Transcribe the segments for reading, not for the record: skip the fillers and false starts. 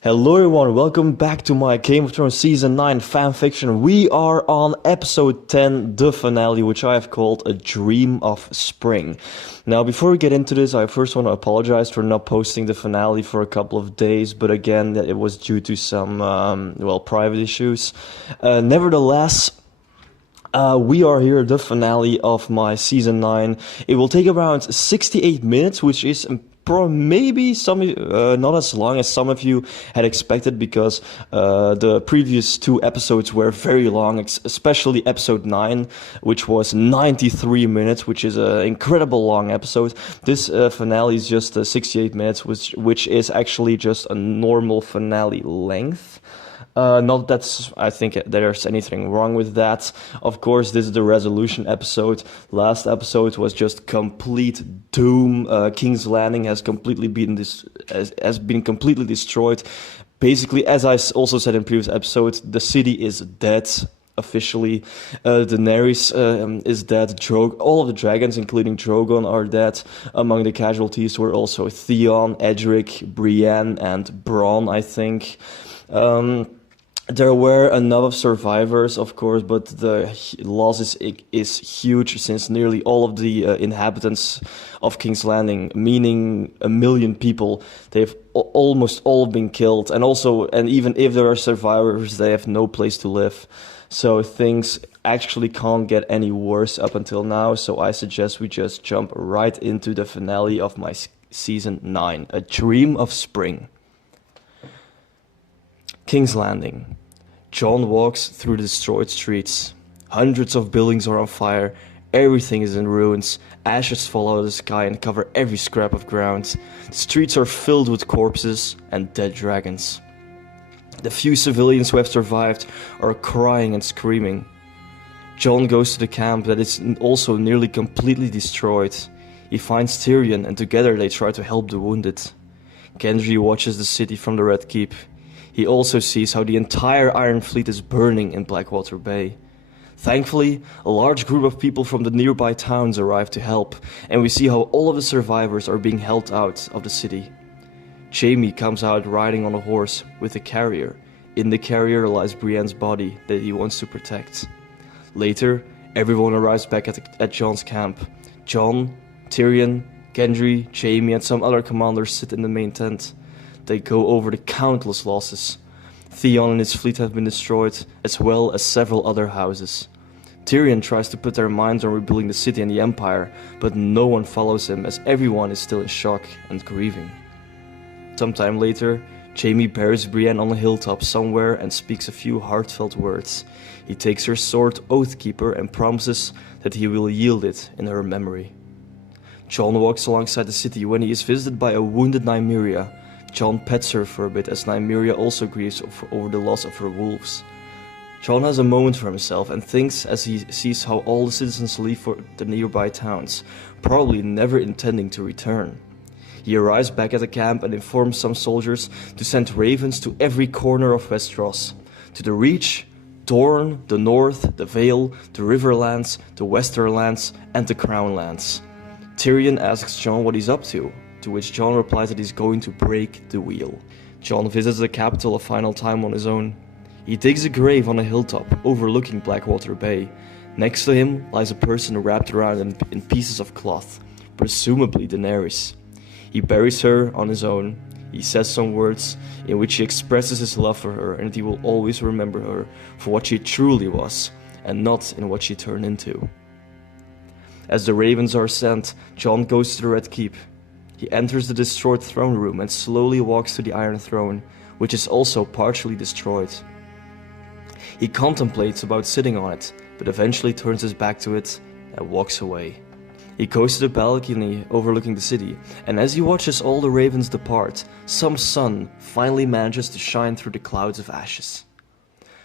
Hello everyone, welcome back to my Game of Thrones Season 9 fanfiction. We are on episode 10, the finale, which I have called A Dream of Spring. Now, before we get into this, I first want to apologize for not posting the finale for a couple of days, but again, it was due to some, private issues. Nevertheless, we are here, the finale of my Season 9. It will take around 68 minutes, which is maybe not as long as some of you had expected, because the previous two episodes were very long, especially episode 9, which was 93 minutes, which is an incredible long episode. This finale is just 68 minutes, which is actually just a normal finale length. Not that I think there's anything wrong with that. Of course, this is the resolution episode. Last episode was just complete doom. King's Landing has been completely destroyed. Basically, as I also said in previous episodes, the city is dead. Officially, Daenerys is dead. All of the dragons, including Drogon, are dead. Among the casualties were also Theon, Edric, Brienne, and Bronn, I think. There were enough survivors, of course, but the loss is huge, since nearly all of the inhabitants of King's Landing, meaning 1 million people, they've almost all been killed. And even if there are survivors, they have no place to live. So things actually can't get any worse up until now. So I suggest we just jump right into the finale of my Season 9, A Dream of Spring. King's Landing. Jon walks through the destroyed streets. Hundreds of buildings are on fire. Everything is in ruins. Ashes fall out of the sky and cover every scrap of ground. The streets are filled with corpses and dead dragons. The few civilians who have survived are crying and screaming. Jon goes to the camp that is also nearly completely destroyed. He finds Tyrion, and together they try to help the wounded. Gendry watches the city from the Red Keep. He also sees how the entire Iron Fleet is burning in Blackwater Bay. Thankfully, a large group of people from the nearby towns arrive to help, and we see how all of the survivors are being helped out of the city. Jaime comes out riding on a horse with a carrier. In the carrier lies Brienne's body that he wants to protect. Later, everyone arrives back at Jon's camp. Jon, Tyrion, Gendry, Jaime, and some other commanders sit in the main tent. They go over the countless losses. Theon and his fleet have been destroyed, as well as several other houses. Tyrion tries to put their minds on rebuilding the city and the Empire, but no one follows him, as everyone is still in shock and grieving. Sometime later, Jaime buries Brienne on a hilltop somewhere and speaks a few heartfelt words. He takes her sword, Oathkeeper, and promises that he will yield it in her memory. Jon walks alongside the city when he is visited by a wounded Nymeria. Jon pets her for a bit, as Nymeria also grieves over the loss of her wolves. Jon has a moment for himself and thinks as he sees how all the citizens leave for the nearby towns, probably never intending to return. He arrives back at the camp and informs some soldiers to send ravens to every corner of Westeros. To the Reach, Dorne, the North, the Vale, the Riverlands, the Westerlands, and the Crownlands. Tyrion asks Jon what he's up to which Jon replies that he's going to break the wheel. Jon visits the capital a final time on his own. He digs a grave on a hilltop overlooking Blackwater Bay. Next to him lies a person wrapped around in pieces of cloth, presumably Daenerys. He buries her on his own. He says some words in which he expresses his love for her, and he will always remember her for what she truly was, and not in what she turned into. As the ravens are sent, Jon goes to the Red Keep. He enters the destroyed throne room and slowly walks to the Iron Throne, which is also partially destroyed. He contemplates about sitting on it, but eventually turns his back to it and walks away. He goes to the balcony overlooking the city, and as he watches all the ravens depart, some sun finally manages to shine through the clouds of ashes.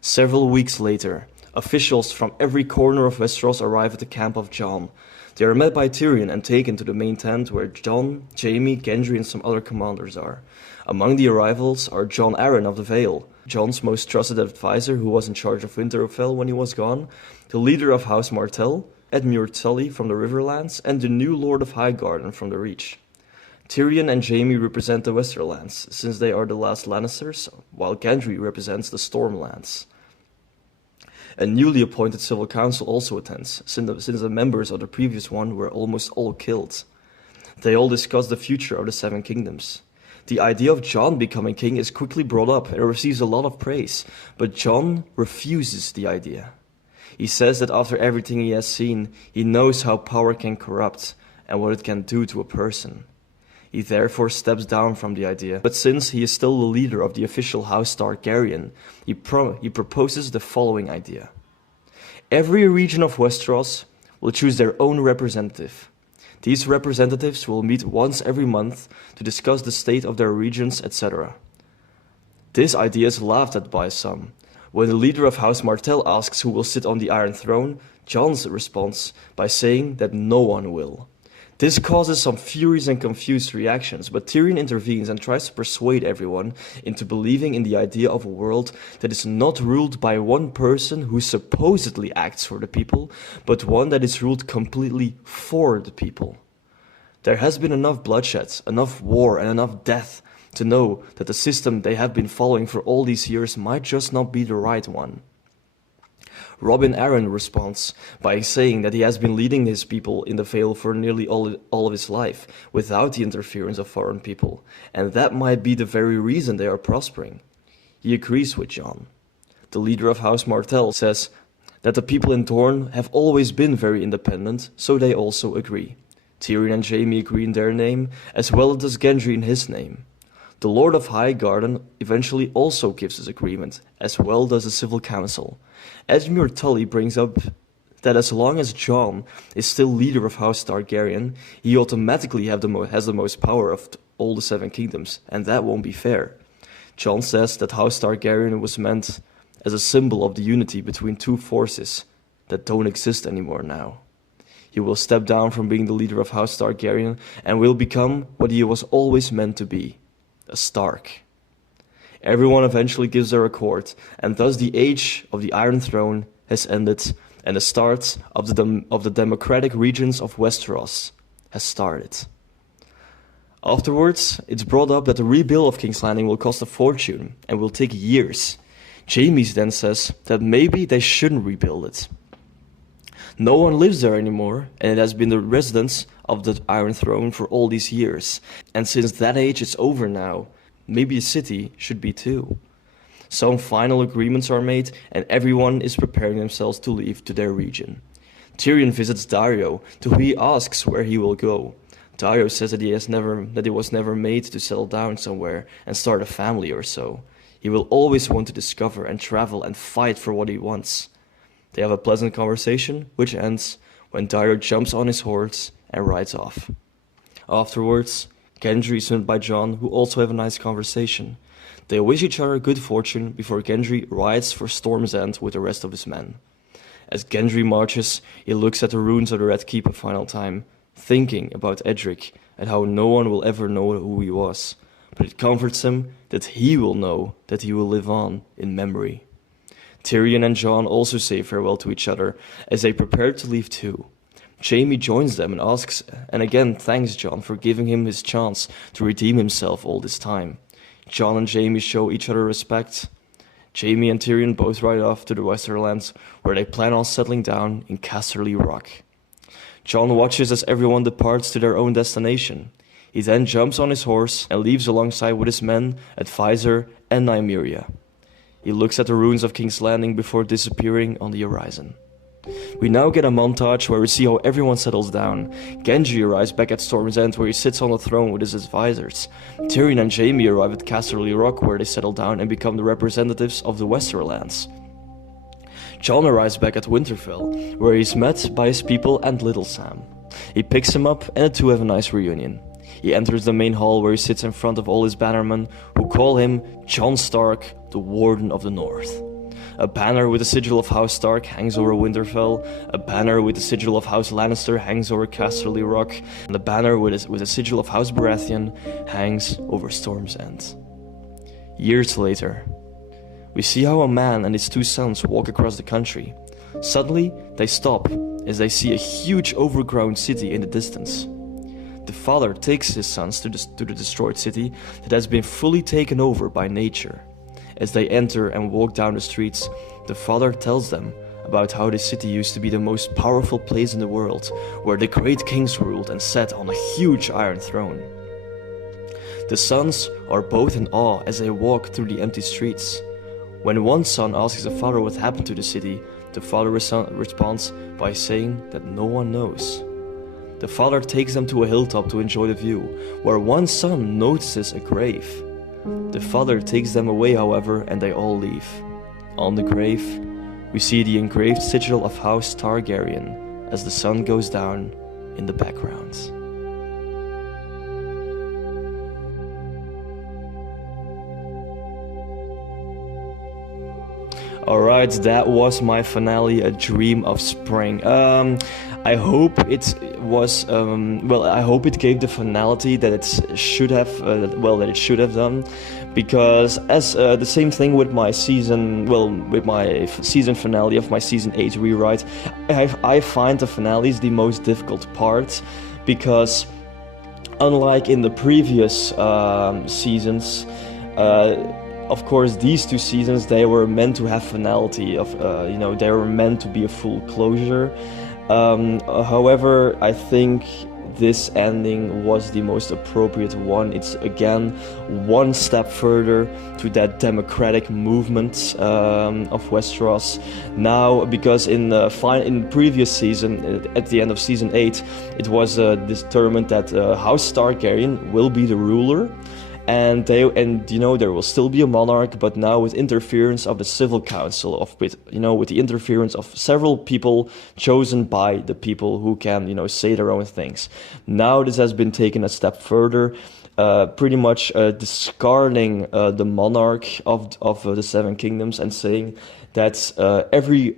Several weeks later, officials from every corner of Westeros arrive at the camp of Jon. They are met by Tyrion and taken to the main tent where Jon, Jaime, Gendry and some other commanders are. Among the arrivals are Jon Arryn of the Vale, Jon's most trusted advisor who was in charge of Winterfell when he was gone, the leader of House Martell, Edmure Tully from the Riverlands, and the new Lord of Highgarden from the Reach. Tyrion and Jaime represent the Westerlands, since they are the last Lannisters, while Gendry represents the Stormlands. A newly appointed civil council also attends, since the members of the previous one were almost all killed. They all discuss the future of the Seven Kingdoms. The idea of Jon becoming king is quickly brought up and receives a lot of praise, but Jon refuses the idea. He says that after everything he has seen, he knows how power can corrupt and what it can do to a person. He therefore steps down from the idea, but since he is still the leader of the official House Targaryen, he proposes the following idea. Every region of Westeros will choose their own representative. These representatives will meet once every month to discuss the state of their regions, etc. This idea is laughed at by some. When the leader of House Martell asks who will sit on the Iron Throne, Jon's responds by saying that no one will. This causes some furious and confused reactions, but Tyrion intervenes and tries to persuade everyone into believing in the idea of a world that is not ruled by one person who supposedly acts for the people, but one that is ruled completely for the people. There has been enough bloodshed, enough war, and enough death to know that the system they have been following for all these years might just not be the right one. Robin Arryn responds by saying that he has been leading his people in the Vale for nearly all of his life, without the interference of foreign people, and that might be the very reason they are prospering. He agrees with Jon. The leader of House Martell says that the people in Dorne have always been very independent, so they also agree. Tyrion and Jaime agree in their name, as well as Gendry in his name. The Lord of Highgarden eventually also gives his agreement, as well does the Civil Council. Edmure Tully brings up that as long as Jon is still leader of House Targaryen, he automatically has the most power of all the Seven Kingdoms, and that won't be fair. Jon says that House Targaryen was meant as a symbol of the unity between two forces that don't exist anymore now. He will step down from being the leader of House Targaryen and will become what he was always meant to be. A Stark. Everyone eventually gives their accord, and thus the age of the Iron Throne has ended, and the start of the democratic regions of Westeros has started. Afterwards, it's brought up that the rebuild of King's Landing will cost a fortune and will take years. Jaime then says that maybe they shouldn't rebuild it. No one lives there anymore, and it has been the residence of the Iron Throne for all these years. And since that age is over now, maybe a city should be too. Some final agreements are made, and everyone is preparing themselves to leave to their region. Tyrion visits Daario, to whom he asks where he will go. Daario says that he was never made to settle down somewhere and start a family or so. He will always want to discover and travel and fight for what he wants. They have a pleasant conversation, which ends when Daario jumps on his horse and rides off. Afterwards, Gendry is met by Jon, who also have a nice conversation. They wish each other good fortune before Gendry rides for Storm's End with the rest of his men. As Gendry marches, he looks at the ruins of the Red Keep a final time, thinking about Edric and how no one will ever know who he was. But it comforts him that he will know that he will live on in memory. Tyrion and Jon also say farewell to each other as they prepare to leave too. Jaime joins them and asks, and again thanks Jon for giving him his chance to redeem himself all this time. Jon and Jaime show each other respect. Jaime and Tyrion both ride off to the Westerlands, where they plan on settling down in Casterly Rock. Jon watches as everyone departs to their own destination. He then jumps on his horse and leaves alongside with his men, Advisor and Nymeria. He looks at the ruins of King's Landing before disappearing on the horizon. We now get a montage where we see how everyone settles down. Gendry arrives back at Storm's End, where he sits on the throne with his advisors. Tyrion and Jaime arrive at Casterly Rock, where they settle down and become the representatives of the Westerlands. Jon arrives back at Winterfell, where he's met by his people and Little Sam. He picks him up and the two have a nice reunion. He enters the main hall where he sits in front of all his bannermen, who call him Jon Stark, the Warden of the North. A banner with the sigil of House Stark hangs over Winterfell, a banner with the sigil of House Lannister hangs over Casterly Rock, and a banner with the sigil of House Baratheon hangs over Storm's End. Years later, we see how a man and his two sons walk across the country. Suddenly, they stop as they see a huge overgrown city in the distance. the father takes his sons to the destroyed city that has been fully taken over by nature. As they enter and walk down the streets, the father tells them about how the city used to be the most powerful place in the world, where the great kings ruled and sat on a huge iron throne. The sons are both in awe as they walk through the empty streets. When one son asks the father what happened to the city, the father responds by saying that no one knows. The father takes them to a hilltop to enjoy the view, where one son notices a grave. The father takes them away, however, and they all leave. On the grave, we see the engraved sigil of House Targaryen as the sun goes down in the background. Alright, that was my finale, A Dream of Spring. I hope it was, I hope it gave the finality that it should have, done, because as the same thing with my season, season finale of my season 8 rewrite, I find the finales the most difficult part, because unlike in the previous seasons, of course, these two seasons, they were meant to have finality of, they were meant to be a full closure. However, I think this ending was the most appropriate one. It's again one step further to that democratic movement of Westeros. Now, because in previous season, at the end of season 8, it was determined that House Targaryen will be the ruler. And there will still be a monarch, but now with interference of the civil council, with the interference of several people chosen by the people who can, say their own things. Now this has been taken a step further, pretty much discarding the monarch of the Seven Kingdoms and saying that every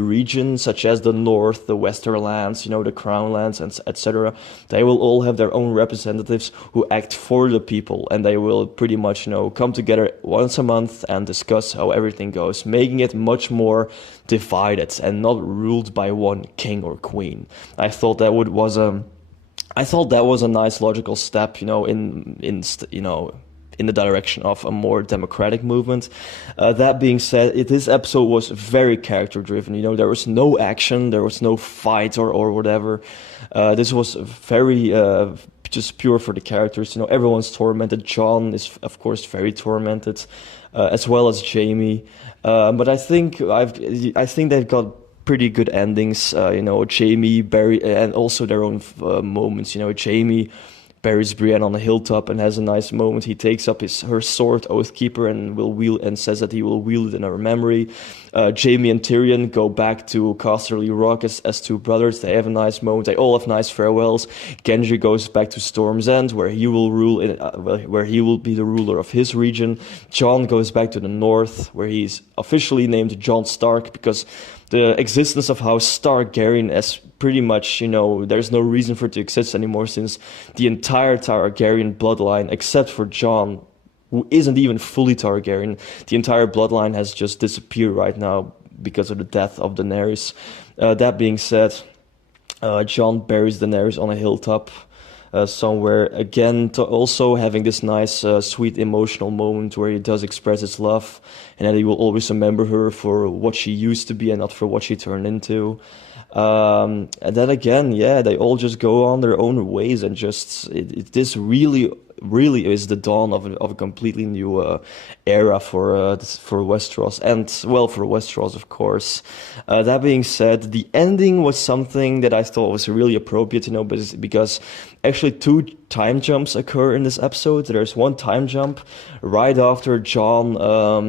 region, such as the North, the Westerlands, the Crown Lands, and etc., they will all have their own representatives who act for the people, and they will pretty much, come together once a month and discuss how everything goes, making it much more divided and not ruled by one king or queen. I thought that was a nice logical step, in the direction of a more democratic movement. That being said, this episode was very character driven. There was no action, there was no fight or whatever. This was very just pure for the characters. Everyone's tormented. Jon is of course very tormented, as well as Jaime. But I think they've got pretty good endings. Jaime, Barry, and also their own moments. Jaime buries Brienne on a hilltop and has a nice moment. He takes up her sword, Oathkeeper, and says that he will wield it in her memory. Jaime and Tyrion go back to Casterly Rock as two brothers. They have a nice moment. They all have nice farewells. Gendry goes back to Storm's End, where he will where he will be the ruler of his region. Jon goes back to the North, where he's officially named Jon Stark, because the existence of House Targaryen is pretty much, there's no reason for it to exist anymore, since the entire Targaryen bloodline, except for Jon, who isn't even fully Targaryen, the entire bloodline has just disappeared right now because of the death of Daenerys. That being said, Jon buries Daenerys on a hilltop somewhere, again, also having this nice, sweet, emotional moment where he does express his love, and that he will always remember her for what she used to be and not for what she turned into. And then again, they all just go on their own ways, and this really is the dawn of a completely new era for Westeros, and for Westeros, of course. That being said, the ending was something that I thought was really appropriate, because actually two time jumps occur in this episode. There's one time jump right after Jon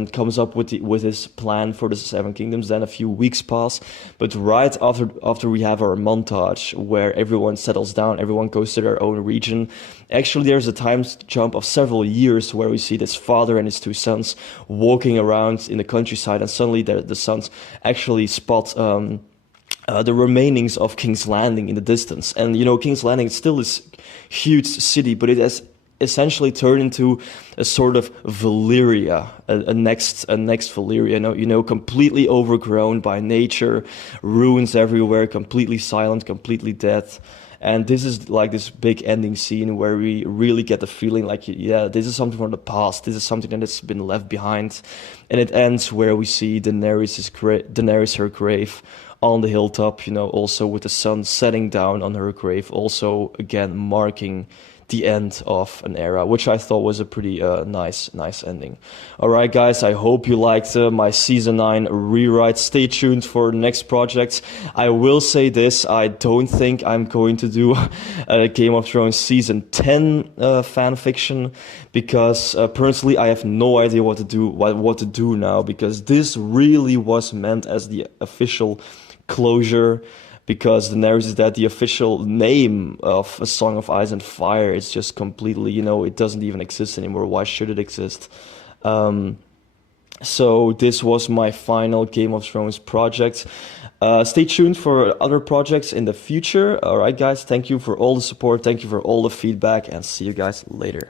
comes up with his plan for the Seven Kingdoms. Then a few weeks pass, but right after we have our montage where everyone settles down, everyone goes to their own region. Actually, there's a time jump of several years where we see this father and his two sons walking around in the countryside, and suddenly the sons actually spot the remainings of King's Landing in the distance. And King's Landing is still this huge city, but it has essentially turned into a sort of Valyria, a next Valyria, completely overgrown by nature, ruins everywhere, completely silent, completely dead. And this is like this big ending scene where we really get the feeling like, yeah, this is something from the past. This is something that has been left behind. And it ends where we see Daenerys her grave on the hilltop, you know, also with the sun setting down on her grave, also again marking the end of an era, which I thought was a pretty nice ending. All right, guys, I hope you liked my season 9 rewrite. Stay tuned for next projects. I will say this: I don't think I'm going to do a Game of Thrones season 10 fan fiction, because personally I have no idea what to do now, because this really was meant as the official closure, because Daenerys is dead. The official name of A Song of Ice and Fire is just completely, you know, it doesn't even exist anymore. Why should it exist? So this was my final Game of Thrones project. Stay tuned for other projects in the future. All right, guys, thank you for all the support. Thank you for all the feedback, and see you guys later.